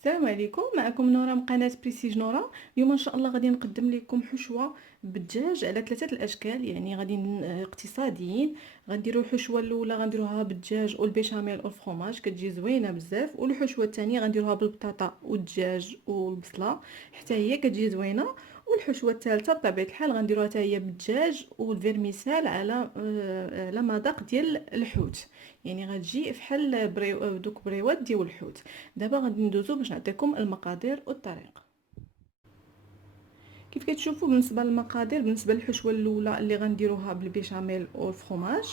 السلام عليكم. معكم نورا من قناه بريسيج نورا. اليوم ان شاء الله غادي نقدم لكم حشوه بالدجاج على ثلاثه الاشكال، يعني غادي اقتصاديين. غنديروا الحشوه الاولى غنديروها بالدجاج والبيشاميل والفرomاج، كتجي زوينه بزاف. والحشوه الثانيه غنديروها بالبطاطا والدجاج والبصله، حتى هي كتجي زوينه. والحشوه الثالثه بطبيعه الحال غنديروها حتى هي بالدجاج والفيرميسال على مذاق ديال الحوت، يعني غتجي فحال دوك بريوات ديال الحوت. دابا غادي ندوزو باش نعطيكم المقادير والطريقه. كيف كتشوفوا بالنسبه للمقادير، بالنسبه للحشوه الاولى اللي غنديروها بالبيشاميل والفرomاج،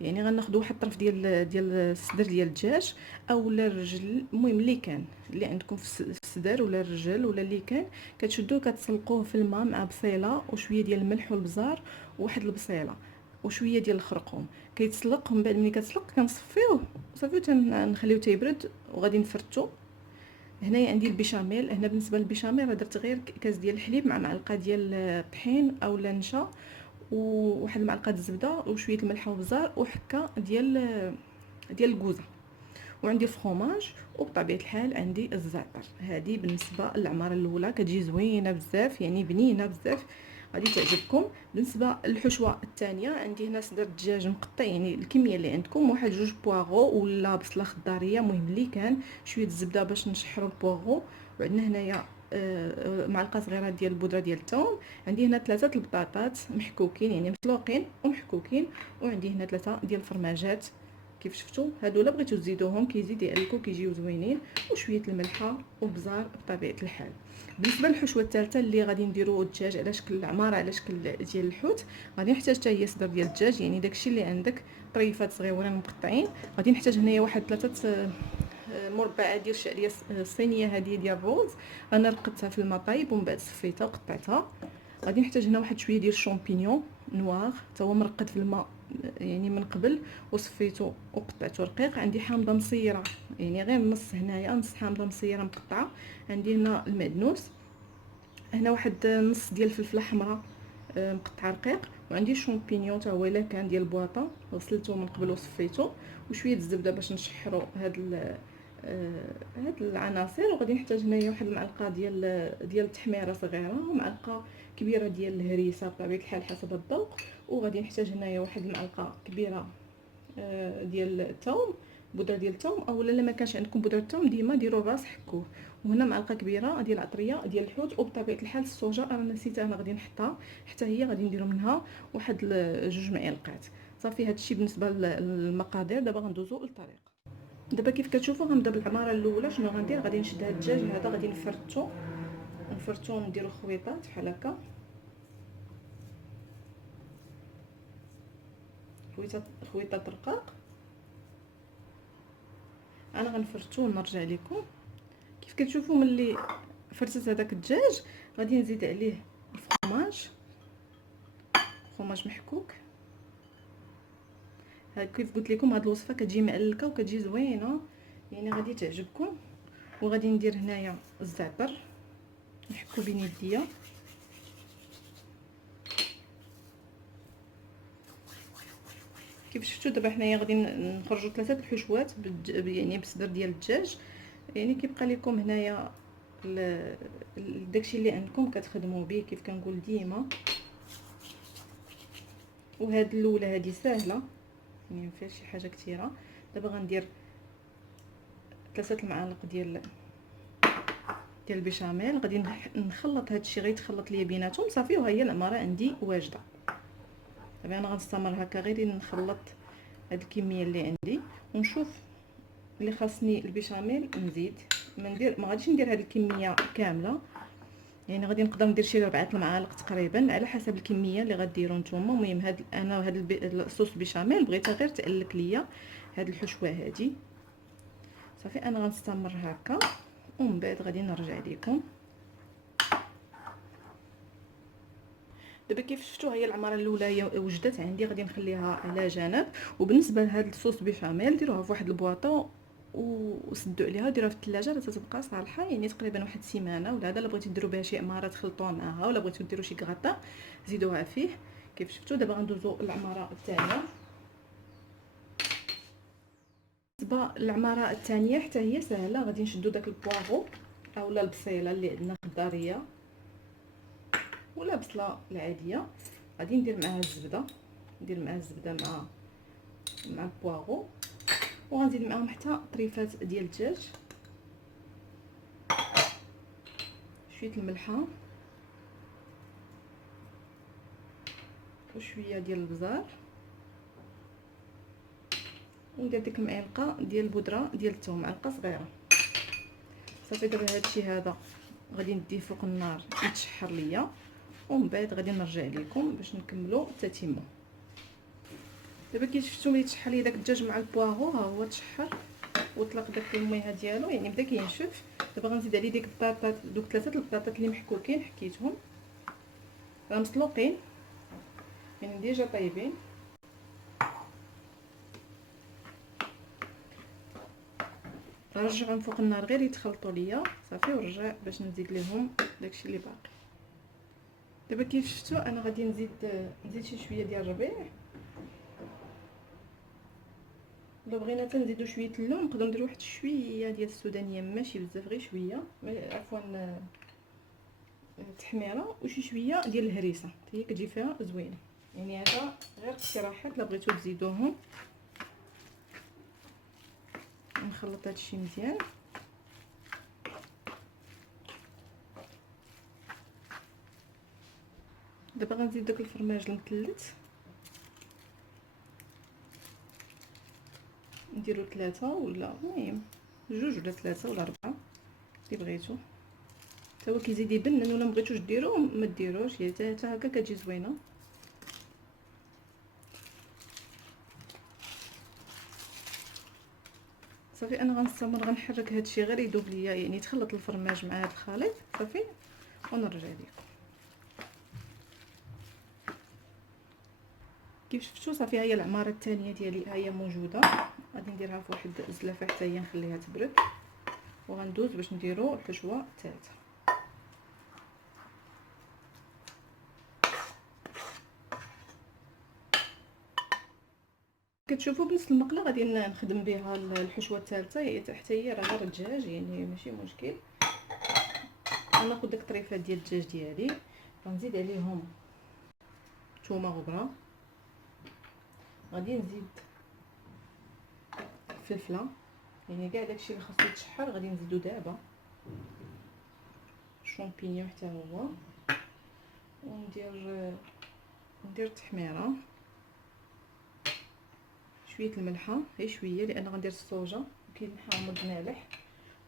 يعني غناخذوا واحد الطرف ديال الصدر ديال الدجاج اولا الرجل، المهم اللي كان اللي عندكم في الصدر ولا الرجل ولا اللي كان، كتشدوه كتسلقوه في الماء مع بصيله وشويه ديال الملح والبزار وواحد البصيله وشويه ديال الخرقوم. كيتسلق، من بعد ملي كتسلق كنصفيوه صافي تنخليوه تيبرد وغادي نفرتو. هنايا عندي البيشاميل. هنا بالنسبه للبيشاميل راه درت غير كاس ديال الحليب مع معلقه ديال الطحين اولا نشا وواحد المعلقه الزبده وشويه الملح والبزار وحكه ديال الكوزه. وعندي الفرomاج وبطبيعه الحال عندي الزعتر. هذه بالنسبه للعماره الاولى كتجي زوينه بزاف، يعني بنينه بزاف، غادي تعجبكم. بالنسبه للحشوه الثانيه عندي هنا صدر الدجاج مقطع، يعني الكميه اللي عندكم واحد جوج بواغو ولا بصله خضاريه، المهم اللي كان، شويه الزبده باش نشحروا البواغو. وعندنا هنايا معلقه صغيره ديال البودره ديال الثوم. عندي هنا ثلاثه البطاطات محكوكين، يعني مسلوقين ومحكوكين. وعندي هنا ثلاثه ديال الفرماجات كيف شفتوا. هادو الا بغيتو تزيدوهم كيزيد عليكم كيجيو زوينين. وشويه الملحه وبزار بطبيعه الحال. بالنسبه للحشوه الثالثه اللي غادي نديرو الدجاج على شكل العماره على شكل ديال الحوت، غادي نحتاج حتى هي صدر ديال الدجاج، يعني داكشي اللي عندك طريفات صغيورين مقطعين. غادي نحتاج هنايا واحد ثلاثه مربعات ديال الشعريه الصينيه هذه ديال الروز. انا رقدتها في الماء طايب ومن بعد صفيتها وقطعتها. غادي نحتاج هنا واحد شويه ديال الشامبينيون نوار حتى هو مرقد في الماء يعني من قبل وصفيته وقطعته رقيق. عندي حامضه مصيره، يعني غير نص، هنايا نص حامضه مصيره مقطعه. عندي هنا المعدنوس، هنا واحد نص ديال الفلفله حمراء مقطعه رقيق. وعندي الشامبينيون حتى هو الا كان ديال البواطه غسلته من قبل وصفيته. وشويه الزبده باش نشحروا هاد العناصر. وغادي نحتاج هنايا واحد المعلقه ديال التحميره صغيره ومعلقه كبيره ديال الهريسه بطبيعه الحال حسب الذوق. وغادي نحتاج هنايا واحد المعلقه كبيره ديال الثوم، بودره ديال الثوم، اولا الا ما كانش عندكم بودره الثوم ديما ديروا الراس حكوه. وهنا معلقه كبيره ديال العطريه ديال الحوت. وبطبيعه الحال الصوجه انا نسيتها، انا غادي نحطها حتى هي، غادي نديروا منها واحد جوج معالق. صافي هادشي بالنسبه للمقادير. دابا غندوزو للطريقه. دابا كيف كتشوفوا غنبدا بالعماره الاولى. شنو غندير؟ غادي نشد هاد الدجاج هذا غادي نفرتو نديرو خويطات بحال هكا، خويطات رقاق. انا غنفرتو ونرجع لكم. كيف كتشوفوا ملي فرتت هذاك الدجاج غادي نزيد عليه الفرomاج محكوك. ها كيف قلت لكم هاد الوصفه كتجي معلكه وكتجي زوينه، يعني غادي تعجبكم. وغادي ندير هنايا الزعتر نحكو بين يديا. كيف شفتوا دابا حنايا غادي نخرجوا ثلاثه الحشوات يعني بصدر ديال الدجاج. يعني كيبقى لكم هنايا داكشي اللي عندكم كتخدموا به كيف كنقول ديما. وهاد الاولى هذه سهله، يعني ما فيهاش شي حاجه كثيره. دابا غندير 3 المعالق ديال البيشاميل. غادي نخلط هادشي، غيتخلط ليا بيناتهم صافي. وها هي العماره عندي واجده. دابا انا غنستمر هكا غير نخلط هاد الكميه اللي عندي ونشوف اللي خاصني البيشاميل نزيد. ما غاديش ندير هاد الكميه كامله، يعني غادي نقدر ندير شي 4 المعالق تقريبا على حسب الكميه اللي غديروا نتوما. المهم انا هاد الصوص بيشاميل بغيتها غير تألك ليا هاد الحشوه هادي. صافي انا غنستمر هكا ومن بعد غادي نرجع لكم. دابا كيف شفتوا هي العماره الاولى هي وجدت عندي، غادي نخليها على جنب. وبالنسبه لهاد الصوص بيشاميل ديروها في واحد البواطه وسدوا عليها وديروها في الثلاجه حتى تبقى صالحه، يعني تقريبا واحد سيمانه. ولا هذا الا بغيتو ديروا بها شي عماره تخلطوها معاها، ولا بغيتو ديروا شي كغطا زيدوها فيه كيف شفتوا. دابا غندوزو للعماره الثانيه. بالنسبه للعماره الثانيه حتى هي سهله. غادي نشدو داك البواغو اولا البصيله اللي عندنا خضاريه ولا بصله العاديه. غادي ندير معها الزبده، ندير معها الزبده مع البواغو، وغنزيد معاهم حتى طريفات ديال الدجاج، شويه الملحه وشويه ديال البزار، وندير ديك المعلقه ديال البودره ديال الثوم، معلقه صغيره. صافي دابا هادشي هذا غادي نديه فوق النار يتشحر ليا، ومن بعد غادي نرجع لكم باش نكملوا التتمه. دابا كي شفتوا ملي تشحر لي داك الدجاج مع البواغو، ها هو تشحر وطلق داك المياه ديالو، يعني بدا كينشف. دابا غنزيد عليه ديك البطاطات، دوك 3 البطاطات اللي محكوكين حكيتهم، راه مسلوقين يعني ديجا طايبين. نرجعهم فوق النار غير يتخلطوا ليا صافي، ونرجع باش نزيد لهم داكشي اللي باقي. دابا كيف شفتوا انا غادي نزيد شي شويه ديال الربيع. لو بغينا تنزيدو شويه اللون نقدروا نديرو واحد شويه ديال السودانيه، ماشي بزاف غير شويه، عفوا تحميره، وشي شويه ديال الهريسه حتى هي كتجي فيها زوينه. يعني هذا غير اقتراحات، لا بغيتو تزيدوهم. نخلط هادشي مزيان. دابا غنزيد داك الفرماج المثلث، نديرو 3 ولا المهم 2 ولا 3 ولا 4 اللي بغيتو. حتى هو كيزيد يبنن، ولا مبغيتوش ديروه ما ديروش، حتى هكا كتجي زوينه. صافي انا غنستمر غنحرك هادشي غير يذوب ليا، يعني يتخلط الفرماج مع هاد الخليط صافي، ونرجع لكم. كيف شفتوا صافي، ها هي العماره الثانيه ديالي ها هي موجوده. غادي نديرها في واحد الزلافه حتى هي نخليها تبرد، وغندوز باش نديرو الحشوه الثالثه. كتشوفوا بنفس المقله غادي نخدم بها الحشوه الثالثه، هي حتى هي راه غير الدجاج يعني ماشي مشكل. غناخذ داك الطريفات ديال الدجاج ديالي، غنزيد عليهم ثومه غبره، غادي نزيد فلفله، يعني كاع داكشي اللي خاصو يتشحر غادي نزيدو دابا. شامبينيون حتى هو، وندير التحميره، شويه الملحه غير شويه لان غندير الصوجه وكاين حامض مالح،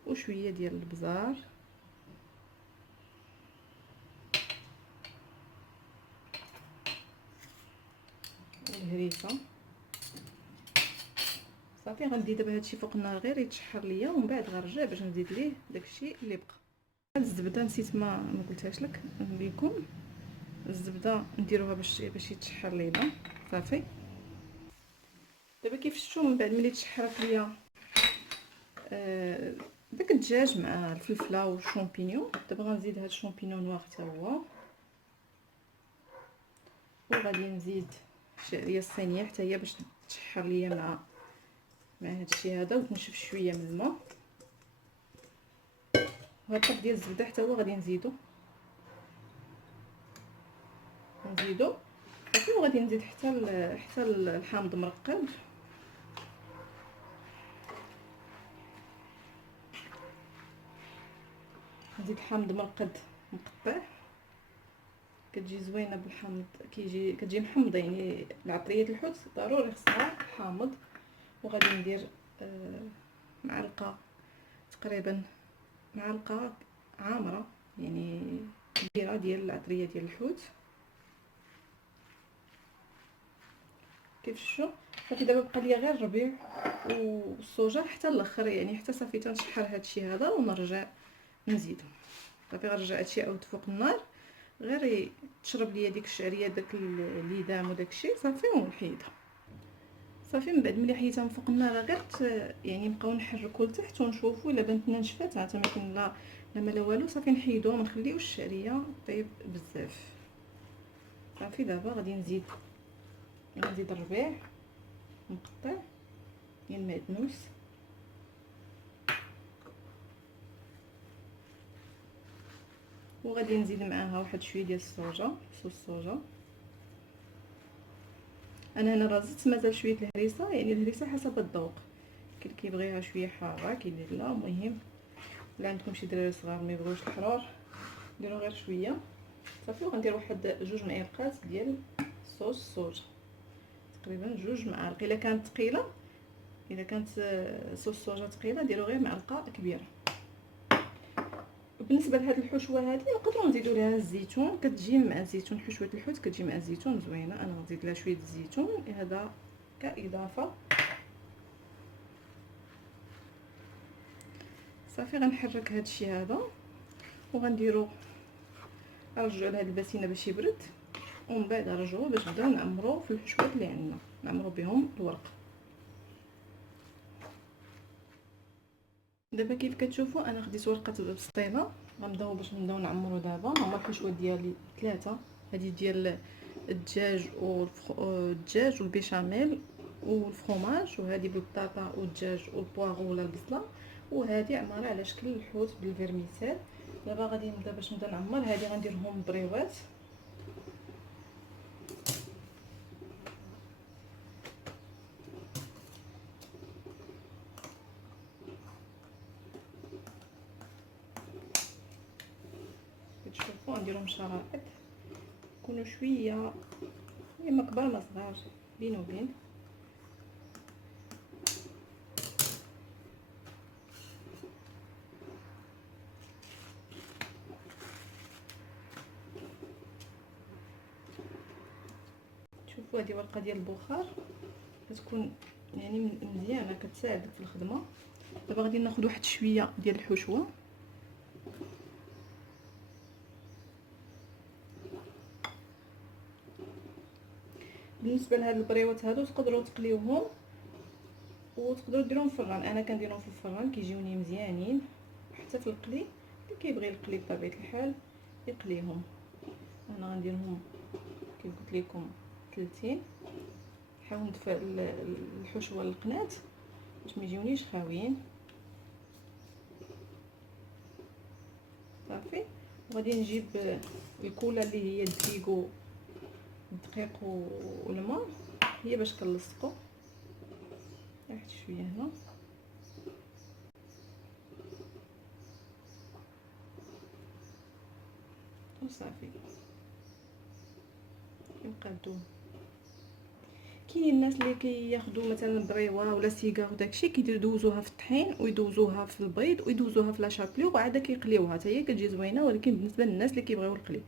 وشويه ديال البزار، والهريسه. صافي غندي دابا هادشي فوق النار غير يتشحر ليا، ومن بعد غنرجع باش نزيد ليه داكشي اللي بقى. الزبده نسيت ما قلتهاش لكم، الزبده نديروها باش يتشحر لينا صافي. دابا كيف شفتوا من بعد ملي تشحرت ليا داك الدجاج مع الفلفله والشامبينيون، دابا غنزيد هاد الشامبينيون نوار حتى هو، وغادي نزيد الشعريه الصينيه حتى هي باش تشحر ليا مع هادشي هذا، وتنشف شويه من الماء. وهاد الطرف ديال الزبده حتى هو غادي نزيدو صافي، وغادي نزيد حتى الحامض مرقد، نزيد حامض مرقد مقطع، كتجي زوينه بالحامض، كتجي محمضه، يعني العطريه الحوت ضروري خصها حامض. وغادي ندير معلقه تقريبا، معلقه عامره يعني كبيره ديال العطريه ديال الحوت. كيف شفتوا صافي دابا بقى ليا غير الربيع والصوجه حتى الاخر، يعني حتى صافي تنشحر هادشي هذا ونرجع نزيدو. صافي غنرجع هادشي عاود فوق النار غير تشرب ليا ديك الشعريه داك الليدام وداكشي صافي، ونحيدها صافي. من بعد ملي حيدتها من فوق النار غير يعني نبقاو نحركو لتحت ونشوفوا الا بانت لنا نشفات، حتى ما كاين لا ما والو صافي نحيدوها، ما نخليوش الشعريه طيب بزاف صافي. دابا غادي نزيد الربيع مقطع ديال المعدنوس، وغادي نزيد معاها واحد شويه ديال الصوجه، صوص الصوجه. انا هنا راه زدت مازال شويه الهريسه، يعني الهريسه حسب الذوق، كاين كيبغيها شويه حاره كيدير لا. المهم الا عندكم شي دراري صغار ما يبغيوش الحرار ديروا غير شويه صافي. وغندير واحد 2 معالق ديال صوص الصوجه، تقريبا 2 معالق. الا كانت ثقيله، الا كانت صوص الصوجه ثقيله ديروا غير معلقه كبيره. بالنسبه لهاد الحشوه هذه نقدروا نزيدوا لها الزيتون، كتجي مع الزيتون، حشوه الحوت كتجي مع الزيتون زوينه. انا غنزيد لها شويه الزيتون هذا كاضافه. صافي غنحرك هاد الشيء هذا وغنديرو نرجعوا لهاد الباسينه باش يبرد، ومن بعد نرجعوه باش نبداو نعمرو في الحشوات اللي عندنا، نعمرو بهم الورق. دابا كيف كتشوفوا انا خديت ورقه بسطيله، غنبداو باش نبداو نعمرو. دابا هما الحشوه ديالي 3، هذه ديال الدجاج والدجاج والبيشاميل والفرomاج، وهذه بالبطاطا والدجاج والبواغو ولا البصله، وهذه عماره على شكل الحوت بالفيرميسيل. دابا غادي نبدا باش نبدا نعمر. هذه غنديرهم بريوات، كتشوفوا غنديرهم شرائط يكونوا شويه ما كبار ما صغار، بين وبين. شوفوا هذه ورقه ديال البخار كتكون يعني مزيانه، كتساعدك في الخدمه. دابا غادي ناخذ واحد شويه ديال الحشوه، بالنسبه لهاد البريوات هادو تقدروا تقليوهم وتقدروا ديروهم في الفران. انا كنديرهم في الفران كيجيوني مزيانين. حتى في القلي اللي كيبغي القلي بطبيعه الحال يقليهم. انا غنديرهم كيف قلت لكم 30. نحاول ندفع الحشوه للقناه باش ما يجيونيش خاويين صافي. وغادي نجيب الكوله اللي هي الدقيق الدقيق والماء، هي باش كنلصقوا واحد شويه هنا وصافي. كيبقى الدوم. كاينين الناس اللي كياخذوا مثلا بريوه ولا سيغار وداكشي كيدوزوها في الطحين ويدوزوها في البيض ويدوزوها في لاشابلو وعاد كيقليوها حتى هي كتجي زوينه. ولكن بالنسبه للناس اللي كيبغيو القلي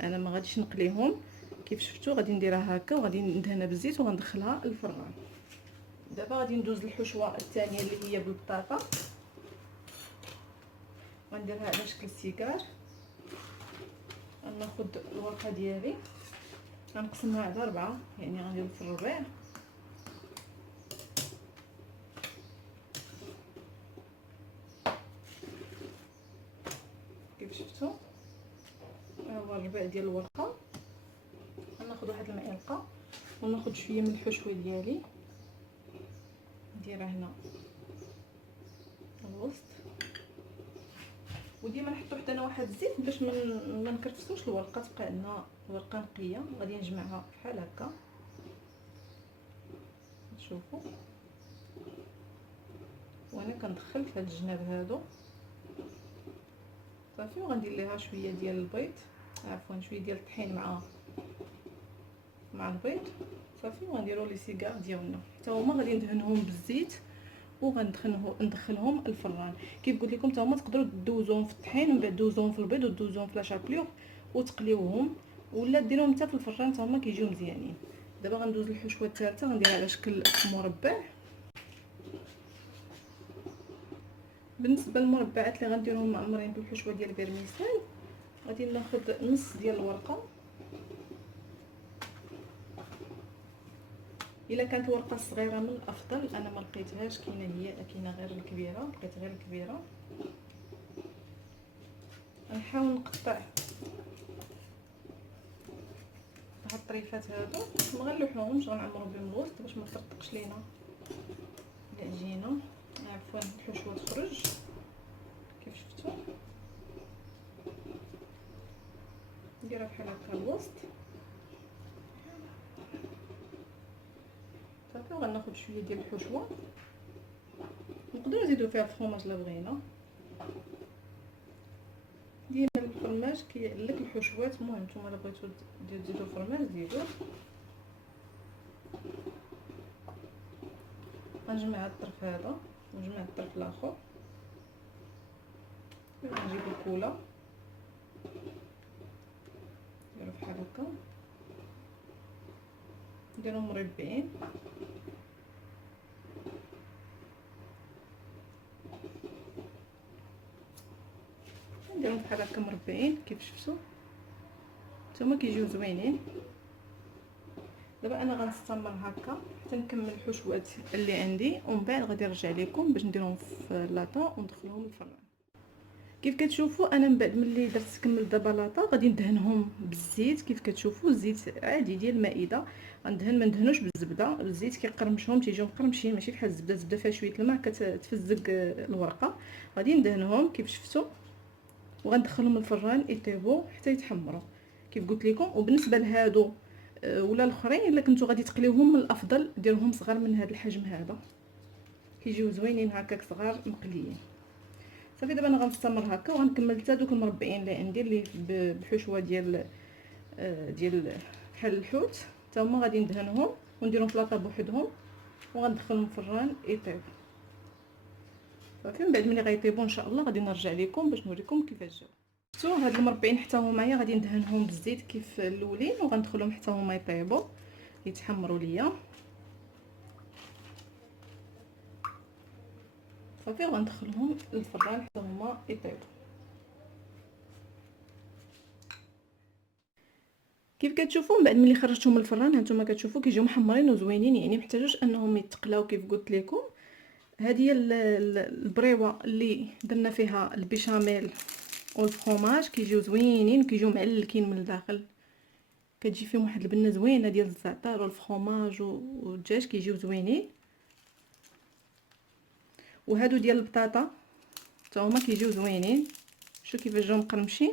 انا ما غاديش نقليهم كيف شفتوا، غادي نديرها هكا وغادي ندهنها بالزيت وغندخلها الفران. دابا غادي ندوز للحشوه الثانيه اللي هي بالبطاطا، غنديرها على شكل سيغار. غناخذ الورقه ديالي غنقسمها على 4، يعني غنديرو في الربع. كيف شفتوا ها هو الربع ديال الورقه. غناخذ واحد المعلقه وناخذ شويه من الحشوه ديالي نديرها هنا الوسط. وديما نحطو حتى انا واحد الزيت باش ما نكرفسوش الورقه، تبقى عندنا ورقه نقيه. غادي نجمعها بحال هكا شوفوا، وانا كندخل في هاد الجناب هادو صافي. وغندير ليها شويه ديال البيض، عفوا شويه ديال الطحين مع البيض صافي. وغنديرو لي سيغار ديالنا حتى هما غادي ندهنهم بالزيت وندخلهم الفران. كيف قلت لكم حتى هما تقدروا دوزوهم في الطحين ومن بعد دوزوهم في البيض ودوزوهم في لاشابلور وتقليوهم، ولا ديروهم حتى في الفران حتى هما كيجيو مزيانين. دابا غندوز للحشوه الثالثه، غنديرها على شكل مربع. بالنسبه للمربعات اللي غنديرهم معمرين بالحشوه ديال الفيرميسيل، غادي ناخذ نص ديال الورقه. الا كانت ورقه صغيره من الافضل، انا ما لقيتهاش، كاينه غير الكبيره، لقيت غير الكبيره. نحاول نقطع هاد الطريفات هادو، ما غنلوحوهمش، غنعمرو بهم الوسط باش ما تطرطقش لينا العجينه. عفوا الحشوه تخرج كيف شفتوا. نديرها بحال هكا الوسط صافي. وغناخد شويه ديال الحشوه، نقدروا نزيدوا فيها الفرomاج الا بغينا. ديما الفرماج كيعلق الحشوات، المهم نتوما الا بغيتو تزيدوا فرماج زيدوه. غنجمع هاد الطرف هذا ونجمع الطرف الاخر، نجيب الكولا نديرو بحال هكا، نديرهم مربعين. نديرهم بحال هكا مربعين كيف شفتوا نتوما كيجيو زوينين. دابا انا غنستمر هكا حتى نكمل الحشوات اللي عندي، ومن بعد غادي نرجع لكم باش نديرهم في لاطا وندخلهم الفران. كيف كتشوفوا انا من بعد ملي درت كملت دابا لاطا غادي ندهنهم بالزيت. كيف كتشوفوا الزيت عادي ديال المائده غندهن، ما ندهنوش بالزبده، الزيت كيقرمشهم تيجيو مقرمشين ماشي بحال الزبده. الزبده فيها شويه الماء كتفزق الورقه. غادي ندهنهم كيف شفتوا وغندخلهم الفران يطيبوا حتى يتحمروا كيف قلت لكم. وبالنسبه لهادو ولا الاخرين الا كنتو غادي تقليوهم من الافضل ديروهم صغار من هذا الحجم هذا، كيجيو زوينين هكاك صغار مقليين. صافي دابا انا غنستمر هكا وغنكمل حتى دوك المربعين اللي عندي اللي بحشوه ديال بحال الحوت، حتى هما غادي ندهنهم ونديرهم في لاطا بوحدهم وغندخلهم الفران يطيب. صافي من بعد ملي غيطيبوا ان شاء الله غادي نرجع لكم باش نوريكم كيفاش جاو. شفتوا هاد المربعين حتى هما غادي ندهنهم بالزيت كيف الاولين وغندخلهم حتى هما يطيبوا يتحمروا ليا. صافي وغندخلهم للفران حتى هما يطيبوا. كيف كتشوفوا من بعد ملي خرجتهم من الفران هانتوما كتشوفوا كيجيو محمرين وزوينين، يعني محتاجوش انهم يتقلاو كيف قلت لكم. هذه هي البريوه اللي درنا فيها البيشاميل والفرomاج، كيجيو زوينين وكيجيو معلكين من الداخل، كتجي فيهم واحد البنه زوينه ديال الزعتر والفرomاج والدجاج كيجيو زوينين. وهادو ديال البطاطا حتى هما كيجيو زوينين، شوف كيفاش جاو مقرمشين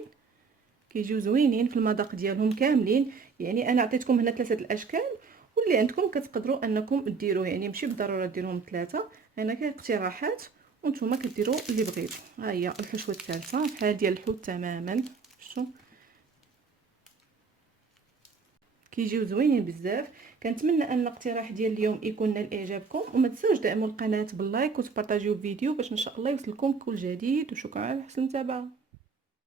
كيجيو زوينين في المذاق ديالهم كاملين. يعني انا عطيتكم هنا 3 الاشكال، واللي عندكم كتقدروا انكم ديروه، يعني ماشي بالضروره ديروهم 3. هنا كاين اقتراحات وانتم كديروا اللي بغيتوا. ها هي الحشوه الثالثه بحال ديال الحوت تماما، شفتوا كيجيو زوينين بزاف. كنتمنى ان الاقتراح ديال اليوم يكون نال اعجابكم، وما تنساوش دعموا القناه باللايك وتبارطاجيو الفيديو باش ان شاء الله يوصلكم كل جديد. وشكرا على حسن المتابعه.